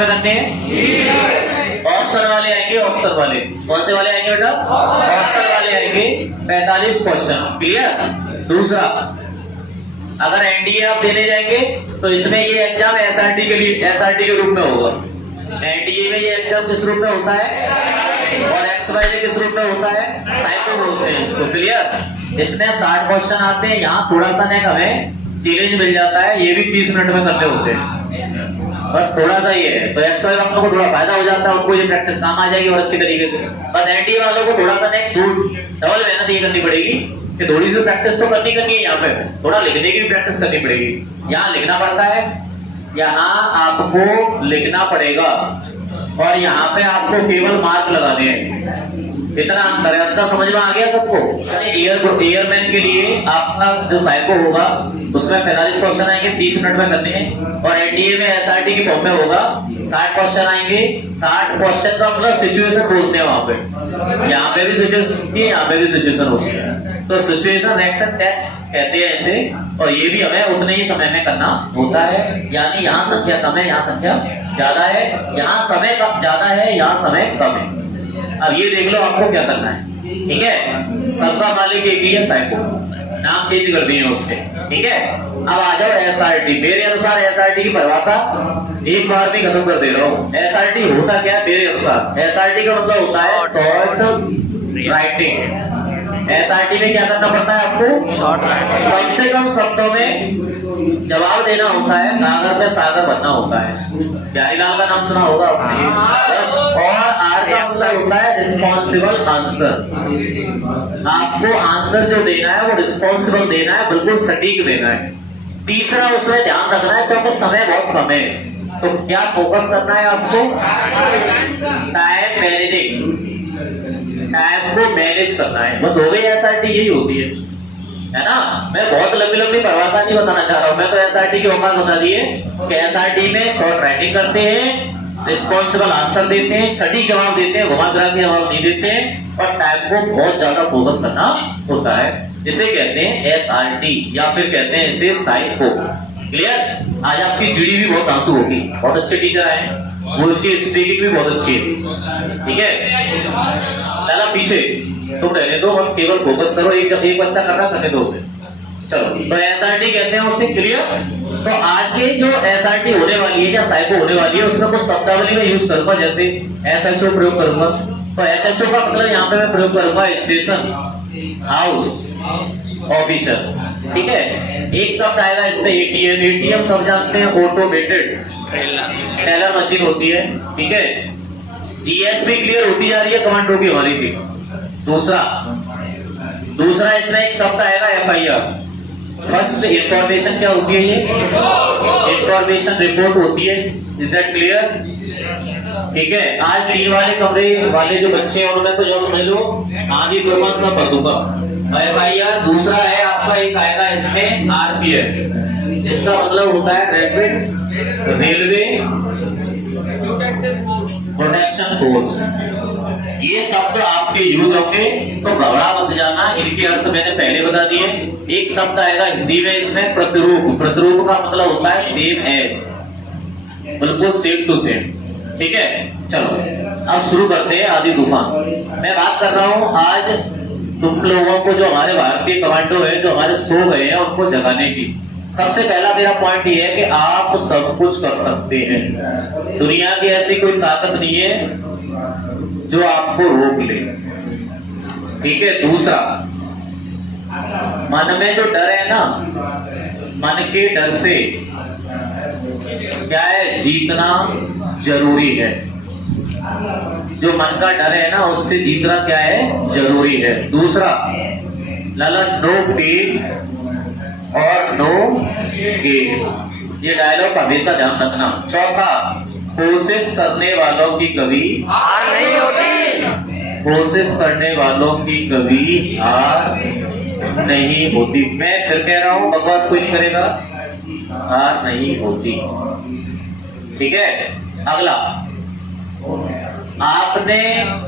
में करने हैं? ऑप्शन वाले आएंगे, ऑप्शन वाले कौन से वाले आएंगे बेटा? ऑप्शन वाले आएंगे 45 क्वेश्चन। क्लियर? दूसरा, अगर एनडीए आप देने जाएंगे तो इसमें ये एग्जाम एसआरटी के लिए, एसआरटी के रूप में होगा। एनडीए में ये एग्जाम किस रूप में होता है और एक्सवाईजे किस रूप में होता है? साइको बोलते हैं इसको। क्लियर? इसमें 60 क्वेश्चन आते हैं, यहाँ थोड़ा सा नेक हमें चैलेंज मिल जाता है, ये भी 30 मिनट में करने होते हैं, बस थोड़ा सा ही है। तो एक्सवाई वालों को थोड़ा फायदा हो जाता है, उनको ये प्रैक्टिस काम आ जाएगी और अच्छी तरीके से। बस एनडीए वालों को थोड़ा सा नेक डबल मेहनत ये करनी पड़ेगी कि थोड़ी सी प्रैक्टिस तो करनी है। यहाँ पे थोड़ा लिखने की भी प्रैक्टिस करनी पड़ेगी। यहाँ लिखना पड़ता है, यहाँ आपको लिखना पड़ेगा और यहाँ पे आपको केवल मार्क लगाने हैं। इतना अंतर है, अंतर समझ में आ गया सबको? एयरमैन के लिए आपका जो साइको होगा उसमें 45 क्वेश्चन आएंगे, 30 मिनट में करने हैं। और एनडीए में एसआरटी की फॉर्म में होगा 60 क्वेश्चन आएंगे। 60 क्वेश्चन का मतलब सिचुएशन बोलते हैं वहां पे। यहाँ पे भी सिचुएशन होती है, यहाँ पे भी सिचुएशन होती है, तो सिचुएशन रिएक्शन टेस्ट कहते हैं इसे। और ये भी हमें उतने ही समय में करना होता है, यानी यहाँ संख्या कम है, यहाँ संख्या ज्यादा है, यहाँ समय कम ज्यादा है, यहाँ समय कम है। अब ये देख लो आपको क्या करना है। ठीक है? सबका मालिक एक ही है, साइको, नाम चेंज कर दिए उसके। ठीक है? अब आ जाओ एसआरटी। मेरे अनुसार एसआरटी की परिभाषा एक बार में खत्म कर दे रहा हूँ। एसआरटी होता क्या है मेरे अनुसार? एसआरटी का मतलब होता है शॉर्ट राइटिंग। एसआरटी में क्या करना पड़ता है आपको? Short writing. कम से कम शब्दों में जवाब देना होता है, गागर में सागर बनना होता है। प्यारीलाल का नाम सुना होगा आपने। और आर का मतलब होता है रिस्पॉन्सिबल आंसर। आपको आंसर जो देना है वो रिस्पॉन्सिबल देना है, बिल्कुल सटीक देना है। तीसरा उसमें ध्यान रखना है क्योंकि समय बहुत कम है, तो क्या फोकस करना है आपको? टाइम मैनेजिंग, टाइम को मैनेज करना है। बस हो गई एसआरटी, यही होती है ना? मैं बहुत लंबी लंबी परिभाषा नहीं बताना चाह रहा हूँ, मैं तो एसआरटी के औकात बता दिए कि एसआरटी में शॉर्ट राइटिंग करते हैं, रिस्पॉन्सिबल आंसर देते हैं, सटीक जवाब देते हैं, घुमा फिरा के जवाब नहीं देते हैं, और टाइम को बहुत ज्यादा फोकस करना होता है। इसे कहते हैं एसआरटी या फिर कहते हैं इसे साइको। क्लियर? आज आपकी जीडी भी बहुत आंसू होगी, बहुत अच्छे टीचर आए, उनकी स्पीकिंग भी बहुत अच्छी है। ठीक है? चला पीछे तुम रहने दो, बस केवल फोकस करो। एक बच्चा कर रहा करने दो उसे। चलो, तो एसआरटी कहते हैं उसे। क्लियर? तो आज के जो एसआरटी होने वाली है या साइको होने वाली है उसमें कुछ शब्दावली में यूज करूंगा, जैसे एसएचओ प्रयोग करूंगा। तो एसएचओ का मतलब यहाँ पे मैं प्रयोग करूंगा स्टेशन हाउस ऑफिसर। ठीक है? एक शब्द आएगा इसमें एटीएम। एटीएम सब जानते हैं, ऑटोमेटेड टेलर मशीन होती है। ठीक है? जीएसपी क्लियर होती जा रही है कमांडो की हमारी थी। दूसरा इसमें एक शब्द आएगा एफआईआर। फर्स्ट इंफॉर्मेशन क्या होती है? ये इंफॉर्मेशन रिपोर्ट होती है। Is that clear? ठीक है? आज 3 वाले कमरे वाले जो बच्चे हैं उनमें तो जो समझ लो आधी दुर्मान सब भर दूंगा। एफआईआर दूसरा है आपका, एक आएगा इसमें आरपीएफ। इसका मतलब होता है रेलवे प्रोटेक्शन फोर्स। ये शब्द आपके यूज होंगे तो घबरा मत जाना, इनके अर्थ मैंने पहले बता दिए। एक शब्द आएगा हिंदी में इसमें प्रतिरूप। प्रतिरूप का मतलब होता है सेम एज, बिल्कुल सेम टू सेम। ठीक है? चलो अब शुरू करते हैं आदि तूफान। मैं बात कर रहा हूं आज तुम लोगों को, जो हमारे भारतीय कमांडो है, जो हमारे सो गए हैं, उनको जगाने की। सबसे पहला मेरा पॉइंट ये है कि आप सब कुछ कर सकते हैं। दुनिया की ऐसी कोई ताकत नहीं है जो आपको रोक ले। ठीक है? दूसरा, मन में जो डर है ना, मन के डर से क्या है? जीतना जरूरी है। जो मन का डर है ना, उससे जीतना क्या है? जरूरी है। दूसरा, ललन नो पेन और नो गेन, ये डायलॉग हमेशा ध्यान रखना। चौथा, कोशिश करने वालों की कभी हार नहीं होती। कोशिश करने वालों की कभी हार नहीं होती। मैं फिर कह रहा हूं, बकवास कोई नहीं करेगा, हार नहीं होती। ठीक है? अगला, आपने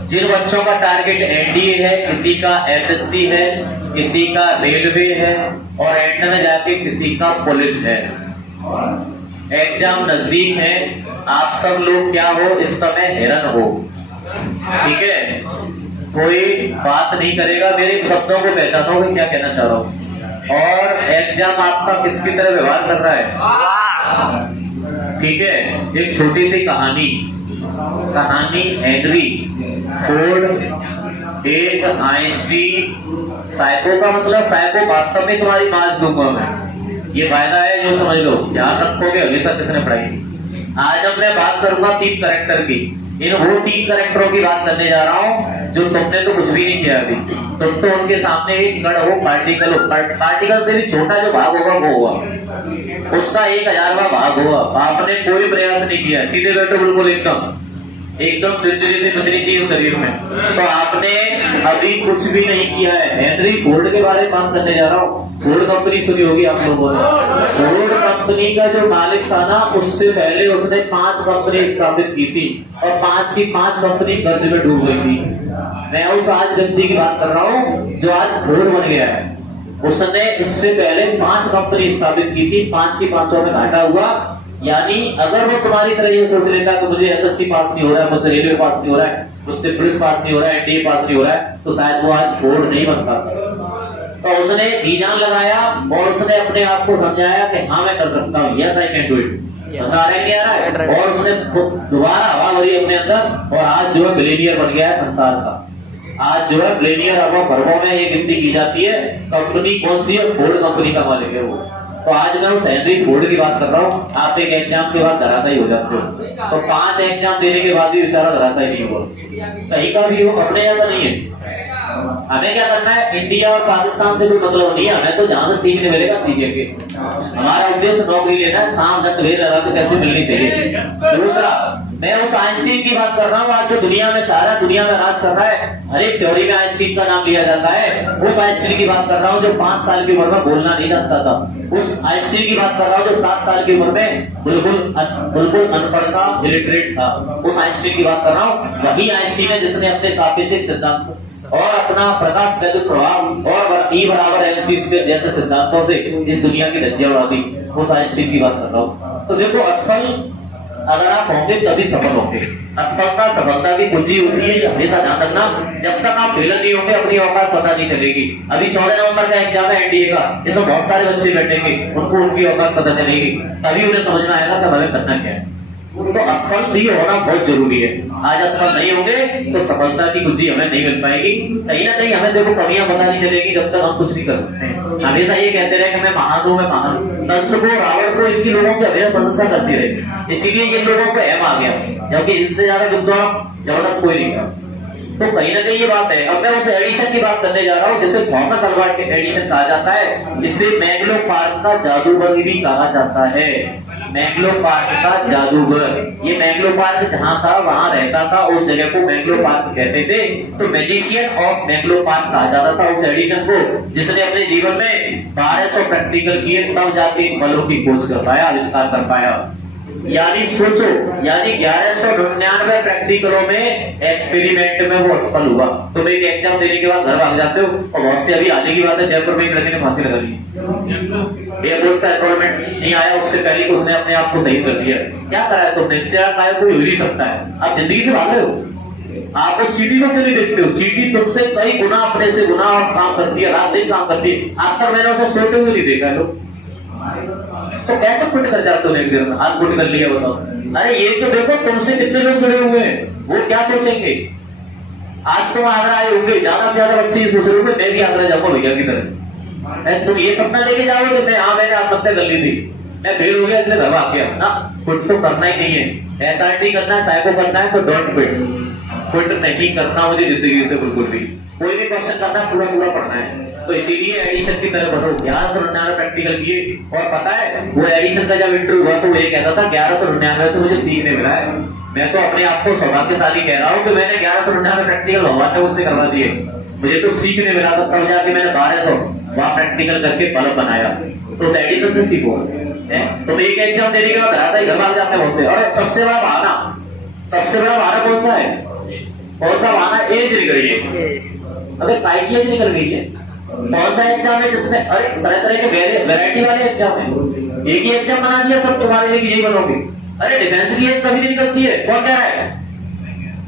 जिन बच्चों का टारगेट एनडीए है, किसी का एसएससी है, किसी का रेलवे है, और एंड में जाके किसी का पुलिस है। एग्जाम नजदीक है, आप सब लोग क्या हो इस समय हैरान हो, ठीक है, कोई बात नहीं करेगा, मेरे शब्दों को पहचानो कि क्या कहना चाह रहा हूँ। और एग्जाम आपका किसकी तरह व्यवहार कर रहा है, ठीक है। एक छोटी सी कहानी हेनरी फोर्ड एक आइंस्टीन, साइको का मतलब साइको वास्तव में तुम्हारी मार्च दूंगा मैं, ये वायदा है जो समझ लो, ध्यान रखोगे हमेशा किसने पढ़ाई। आज अब मैं बात करूंगा 3 कैरेक्टर की, इन वो 3 कैरेक्टरों की बात करने जा रहा हूं जो तुमने तो कुछ भी नहीं किया अभी, तुम तो उनके सामने एक कण हो, पार्टिकल हो, पार्टिकल से भी छोटा जो भाग होगा वो हुआ, उसका 1000वां भाग हुआ। आपने कोई प्रयास नहीं किया, सीधे बैठो बिल्कुल एकदम सेंचुरी से कुछ नहीं चाहिए शरीर में, तो आपने अभी कुछ भी नहीं किया है। हेनरी फोर्ड के बारे में बात करने जा रहा हूँ। फोर्ड कंपनी सुनी होगी आप लोगों ने, फोर्ड कंपनी का जो मालिक था ना, उससे पहले उसने 5 कंपनी स्थापित की थी और 5 की 5 कंपनी कर्ज में डूब गई थी। मैं उस आज व्यक्ति की बात कर रहा हूँ जो आज फोर्ड बन गया है। उसने इससे पहले 5 कंपनी स्थापित की थी, 5 की 5 में घाटा हुआ। यानी अगर वो तुम्हारी तरह ये सोच लेता कि मुझे एसएससी पास नहीं हो रहा है, मुझसे रेलवे पास नहीं हो रहा है, मुझसे पुलिस पास नहीं हो रहा है, एनडीए पास नहीं हो रहा है, तो शायद वो आज फोर्ड नहीं बनता। तो उसने जी जान लगाया और उसने अपने आप को समझाया कि हाँ मैं कर सकता हूँ, yes I can do it, और उसने दोबारा हवा भरी अपने अंदर और आज जो है बिलियनियर बन गया है संसार का। आज जो है बिलियनियर अरबों खरबों में ये गिनती की जाती है। कंपनी कौन सी है? फोर्ड कंपनी का मालिक है वो। तो आज मैं उस हेनरी फोर्ड की बात कर रहा हूँ। आप एक एग्जाम के बाद धराशायी हो जाते हो, तो 5 एग्जाम देने के बाद भी बेचारा धराशायी नहीं हुआ, कहीं का भी हो, अपने यहाँ का नहीं है। हमें क्या करना है, इंडिया और पाकिस्तान से कोई मतलब नहीं है, हमें तो जहां से सीखने मिलेगा सीखेंगे। हमारा उद्देश्य नौकरी लेना है, शाम जब ढेर लगा के कैसे मिलनी चाहिए। दूसरा, मैं उस आइंस्टीन की बात कर रहा हूँ आज जो दुनिया में चाह रहा है, दुनिया में राज कर रहा है, हर एक थ्योरी में आइंस्टीन का नाम लिया जाता है। उस आइंस्टीन की बात कर रहा हूँ जो 5 साल की उम्र में बोलना नहीं जानता था। उस आइंस्टीन की बात कर रहा हूँ जो 7 साल की उम्र में बिल्कुल अनपढ़ था, इलिटरेट था। उस आइंस्टीन की बात कर रहा हूँ। वही आइंस्टीन है जिसने अपने सापेक्षिक सिद्धांत और अपना प्रकाश वैद्युत प्रभाव और E बराबर mc स्क्वायर जैसे सिद्धांतों से इस दुनिया की धज्जियां उड़ा दी। उस आइंस्टीन की बात कर रहा हूँ। तो देखो, असफल अगर आप होंगे तभी सफल होंगे। असफलता सफलता की कुंजी होती है, ये हमेशा ध्यान रखना। जब तक आप फेल नहीं होंगे अपनी औकात पता नहीं चलेगी। अभी 14 नवंबर का एग्जाम है एनडीए का, इसमें बहुत सारे बच्चे बैठेंगे, उनको उनकी औकात पता चलेगी, तभी उन्हें समझ में आएगा कि हमें करना क्या है। तो असफल भी होना बहुत जरूरी है। आज असफल नहीं होंगे तो सफलता की कुंजी हमें नहीं मिल पाएगी। कहीं ना कहीं हमें देखो कमियां पता नहीं चलेगी जब तक हम कुछ नहीं कर सकते। हमेशा ये कहते रहे कि मैं महान हूं, मैं महान हूं। कंस को, रावण को, इनकी लोगों की हमेशा प्रशंसा करती रहे, इसीलिए इन लोगों को एम आ गया, जबकि इनसे ज्यादा विद्वान जबरदस्त कोई नहीं था। तो कहीं ना कहीं ये बात है। अब मैं उस एडिशन की बात करने जा रहा हूँ जिसे थॉमस अल्वा एडिशन कहा जाता है। इसे मैंगलो पार्क का जादूगर भी कहा जाता है। मैंगलो पार्क का जादूगर, ये मैंगलो पार्क जहां था वहां रहता था, उस जगह को मैंगलो पार्क कहते थे। तो मैजिशियन ऑफ मैंगलो पार्क कहा जाता था उस एडिशन को, जिसने अपने जीवन में 1200 प्रैक्टिकल किए, तब जाके बलों की खोज कर पाया, आविष्कार कर पाया। यानी सोचो, यानी 1199 प्रैक्टिकलों में एक्सपेरिमेंट में वो असफल हुआ। तुम एक एग्जाम देने के बाद घर भाग जाते हो, और बहुत से अभी आने की बात है, जयपुर में एक लड़के ने फांसी लगा ली, एयरफोर्स का अपॉइंटमेंट नहीं आया, उससे पहले उसने अपने आप को सही कर दिया। क्या करा है तुमने? इससे आया कोई हो ही सकता है। आप जिंदगी से भाग रहे हो। आप उस चीटी को क्यों नहीं देखते हो? चीटी तुमसे कई गुना, अपने से गुना और काम करती है, रात दिन काम करती है। आज तक मैंने उसे सोते हुए नहीं देखा लोग। तो कैसे क्विट कर जाते हो एक दिन में? आज क्विट कर लिया, बताओ। अरे ये तो देखो तुमसे कितने लोग जुड़े हुए हैं, वो क्या सोचेंगे? आज तुम आगरा आए होंगे, ज्यादा से ज्यादा बच्चे ये सोच रहे होंगे मैं भी आगरा जाऊंगा भैया की तरह। तुम ये सपना लेके जाओगे कि मैं, हाँ मैंने आत्महत्या कर ली थी, मैं फेल हो गया इसलिए घर आ गया ना। क्विट तो करना ही नहीं है। एसआरटी करना है, साइको करना है, तो डोंट क्विट। क्विट नहीं करना मुझे जिंदगी से बिल्कुल भी। कोई भी क्वेश्चन करना है, पूरा पूरा पढ़ना है। तो इसीलिए एडिशन की तरह बढ़ो। 1199 प्रैक्टिकल किए, और पता है वो एडिशन का जब इंटरव्यू हुआ तो वो ये कहता था 1199 से मुझे सीखने मिला है। मैं तो अपने आप को सौभाग्यशाली कह रहा हूँ कि मैंने 1199 प्रैक्टिकल भगवान ने मुझसे करवा दिए, मुझे तो सीखने मिला था। तब जाके मैंने 1200 वहां प्रैक्टिकल करके बल्ब बनाया। तो उस एडिशन से सीखो। तो एक एग्जाम देने के बाद ऐसा घर भाग जाते हैं बहुत से। और सबसे बड़ा बहाना कौन सा है? कौन सा बहाना? एज निकल गई है। अबे काय की एज निकल गई है? कौन सा एग्जाम है जिसमें, अरे तरह तरह के वैरायटी वाले एग्जाम है। एक ही एग्जाम बना दिया सब तुम्हारे लिए कि यही बनोगे। अरे डिफेंस की एज कभी नहीं निकलती है, कौन कह रहा है?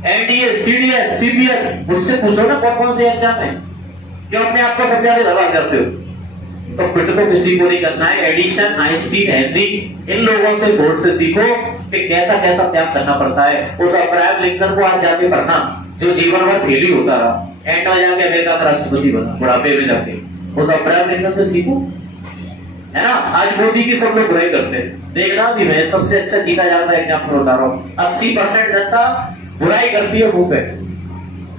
एनडीए, सीडीएस, सीपीएफ, मुझसे पूछो ना कौन कौन से एग्जाम है, क्यों अपने आप को समझा के दबा जाते हो? तो फिट तो किसी को नहीं करना है। एडिशन, आइंस्टीन, हेनरी, इन लोगों से बोर्ड से सीखो कि कैसा कैसा त्याग करना पड़ता है। उस अब्राहम लिंकन को आज जाके पढ़ना जो जीवन भर फेल ही होता रहा, एंड में जाके अमेरिका का राष्ट्रपति बना बुढ़ापे में जाके। उस अब्राहम लिंकन से सीखो, है ना। आज मोदी की सब लोग बुराई करते हैं, देखना भी मैं सबसे अच्छा जीता जाता है एग्जाम्पल बता रहा हूँ। 80% जनता बुराई करती है मुंह पे,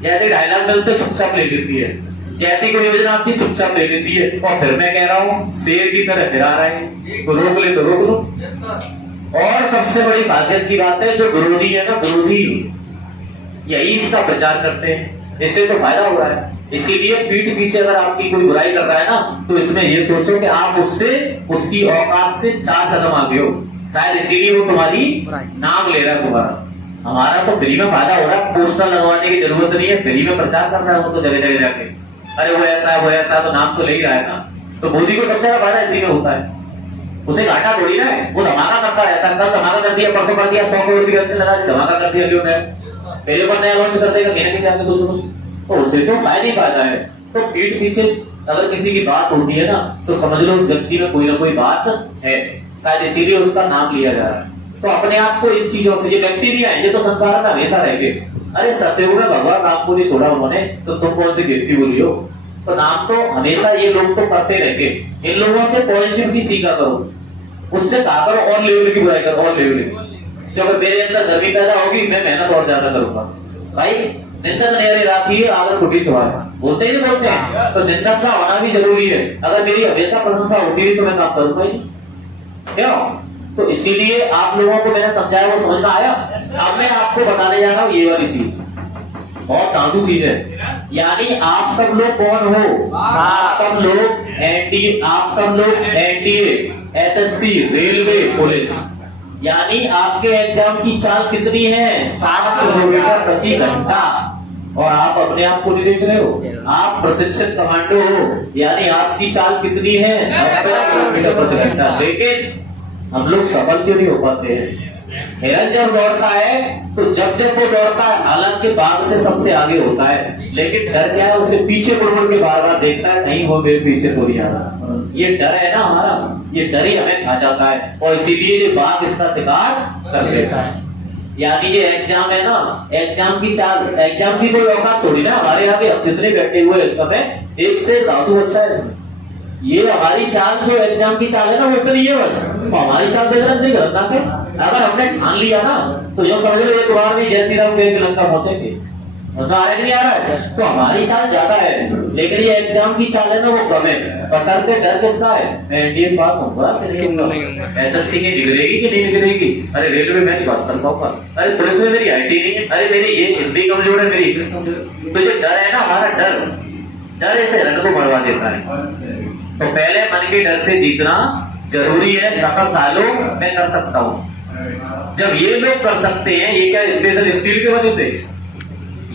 जैसे डायलॉग मिलते चुपचाप ले लेती है, जैसी कोई योजना आपकी चुपचाप ले लेती है। और फिर मैं कह रहा हूँ शेर की तरह फिरा रहे हैं, तो रोक ले तो रोक लो। और सबसे बड़ी खासियत की बात है, जो विरोधी है ना, विरोधी यही इसका प्रचार करते हैं, इससे तो फायदा हो रहा है। इसीलिए पीठ पीछे अगर आपकी कोई बुराई कर रहा है ना, तो इसमें ये सोचो कि आप उससे, उसकी औकात से 4 कदम आगे हो, शायद इसीलिए वो तुम्हारी नाम ले रहा है तुम्हारा। हमारा तो फ्री में फायदा हो रहा है, पोस्टर लगवाने की जरूरत नहीं है, फ्री में प्रचार कर रहा है वो तो जगह जगह जाके। अरे वो ऐसा है, वो ऐसा है, तो नाम तो ले ही रहा है ना। तो मोदी को सबसे ज्यादा फायदा इसी में होता है, उसे घाटा थोड़ी ना है, वो धमाका करता रहता है। कल धमाका कर दिया, परसों कर दिया, 100 करोड़ की वैक्सीन लगा दी, धमाका कर दिया, मेरे पर नया लॉन्च कर देगा, कहीं जाके कुछ, तो उसे तो फायदा ही फायदा है। तो पीठ पीछे अगर किसी की बात होती है ना, तो समझ लो उस व्यक्ति में कोई ना कोई बात है, शायद इसीलिए उसका नाम लिया जा रहा है। तो अपने आप को इन चीजों से, ये व्यक्ति नहीं आए, ये तो संसार में हमेशा रहेंगे। अरे सत्ययुग में भगवान नाम को नहीं छोड़ा उन्होंने, तो तुम कौन सी गिफ्टी बोली हो? तो नाम तो हमेशा ये लोग तो करते रहेंगे। इन लोगों से पॉजिटिविटी सीखा करो, उससे कहा करो और लेवल की बुराई करो, और लेवल की। जब मेरे अंदर गर्मी पैदा होगी, मैं मेहनत और ज्यादा करूंगा। भाई निंदक नहीं राती है, आगर कुटी छुआ बोलते ही बोलते हैं, तो निंदक का होना भी जरूरी है। अगर मेरी हमेशा प्रशंसा होती है तो मैं काम करूंगा ही क्यों? तो इसीलिए आप लोगों को मैंने समझाया, वो समझ में आया। अब मैं आपको बताने जा रहा हूँ ये वाली चीज, बहुत ताजु चीज है। यानी आप सब लोग कौन हो? आप सब लोग एनडीए, आप सब लोग एनडीए, एसएससी, रेलवे, पुलिस। यानी आपके एग्जाम की चाल कितनी है? 60 किलोमीटर प्रति घंटा। और आप अपने आप को नहीं देख रहे हो, आप प्रशिक्षित कमांडो हो, यानी आपकी चाल कितनी है? 90 किलोमीटर प्रति घंटा। लेकिन हम लोग सफल क्यों नहीं हो पाते हैं? हिरन जब दौड़ता है तो जब वो दौड़ता है, हालांकि बाघ से सबसे आगे होता है, लेकिन डर क्या है, उसे पीछे मुड़ मुड़ के बार बार देखता है, कहीं वो मेरे पीछे तो नहीं आ रहा। ये डर है ना हमारा, ये डर ही हमें खा जाता है, और इसीलिए ये बाघ इसका शिकार कर लेता है। यानी ये एग्जाम है ना, एग्जाम की चाल, एग्जाम की कोई औकात थोड़ी ना। हमारे यहाँ पे हम जितने बैठे हुए इस समय, एक से 10 अच्छा है इसमें। ये हमारी चाल जो एग्जाम की चाल है ना, वो इतनी है बस। तो हमारी चाल देख रहे गलत ना पे, अगर हमने ठान लिया ना, तो जो समझ लो एक बार में जय श्री राम के लंका पहुंचेंगे। तो आ रहा है नहीं आ रहा है? तो हमारी चाल ज्यादा है, लेकिन ये एग्जाम की चाल है ना, वो कम है। बसरते डर किसका है? मैं एनडीए पास होऊंगा कि नहीं, एसएससी की निकलेगी कि नहीं निकलेगी, अरे रेलवे में नहीं पास कर पाऊंगा, अरे पुलिस में मेरी आईटी नहीं है, अरे मेरी ये हिंदी कमजोर है, मेरी इंग्लिश कमजोर। तो जो डर है ना हमारा, डर ऐसे रन को मरवा देता है। तो पहले मन के डर से जीतना जरूरी है। कसम खा लो मैं कर सकता हूँ। जब ये लोग कर सकते हैं, ये क्या स्पेशल स्टील के बने थे,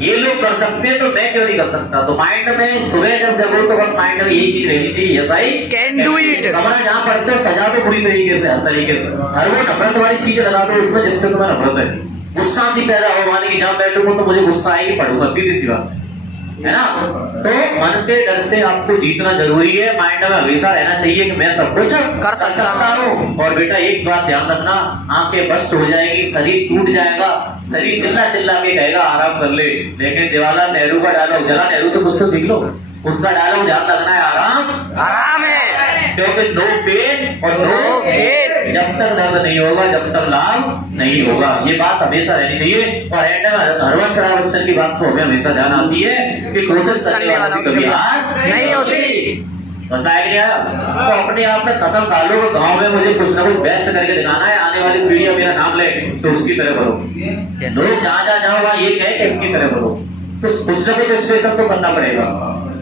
ये लोग कर सकते हैं, तो मैं क्यों नहीं कर सकता? तो माइंड में सुबह जब जगो तो बस माइंड में यही चीज रहनी चाहिए, yes I can do it. कमरा जहाँ पढ़ते हो सजा दो पूरी तरीके से, हर तरीके से, हर वो नफरत वाली चीज लगा दो उसमें जिससे तुम्हें नफरत है, गुस्सा सी पैदा हो, माने कि जहाँ बैठूंगा तो मुझे गुस्सा आएगी, पढ़ूंगा, सीधी सी बात है ना। तो मन के डर से आपको जीतना जरूरी है। माइंड में हमेशा रहना चाहिए कि मैं सब कुछ कर सकता हूँ। और बेटा एक बात ध्यान रखना, आंखें बस्ट हो जाएगी, शरीर टूट जाएगा, शरीर चिल्ला चिल्ला के कहेगा आराम कर ले, लेकिन जवाहरलाल नेहरू का डायलॉग, जला नेहरू से कुछ तो सीख लो, उसका डायलॉग ध्यान रखना है, आराम है, क्योंकि नो पेन और नो गेन। जब तक दर्द नहीं होगा, जब तक लाभ नहीं होगा, ये बात हमेशा रहनी चाहिए। और एंड में हरवंश राय बच्चन की बात तो हमें हमेशा ध्यान आती है कि कोशिश करने वालों की कभी हार नहीं होती। बताया गया। तो अपने आप में कसम खा लो, गांव में मुझे कुछ ना कुछ बेस्ट करके दिखाना है, आने वाली पीढ़ी मेरा नाम ले तो उसकी तरह भरो। लोग जहाँ जाओगा ये कहे कि इसकी तरह भरो, तो कुछ ना कुछ स्पेशल तो करना पड़ेगा,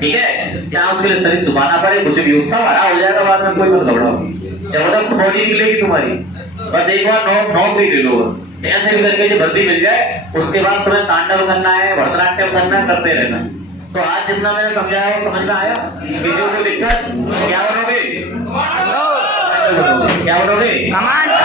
ठीक है। चाहे उसके लिए शरीर सुखाना पड़े, कुछ भी, उत्साह बड़ा हो जाएगा बाद में, कोई मत घबराओ, जबरदस्त बॉडी निकलेगी तुम्हारी। बस एक बार नौकरी ले लो, बस ऐसे भी करके जो बंदी मिल जाए, उसके बाद तुम्हें तांडव करना है, भरतनाट्यम करना है, करते रहना है। तो आज जितना मैंने समझाया वो समझ में आया? किसी को दिक्कत क्या बनोगे? क्या बोलोगे? कमांडो।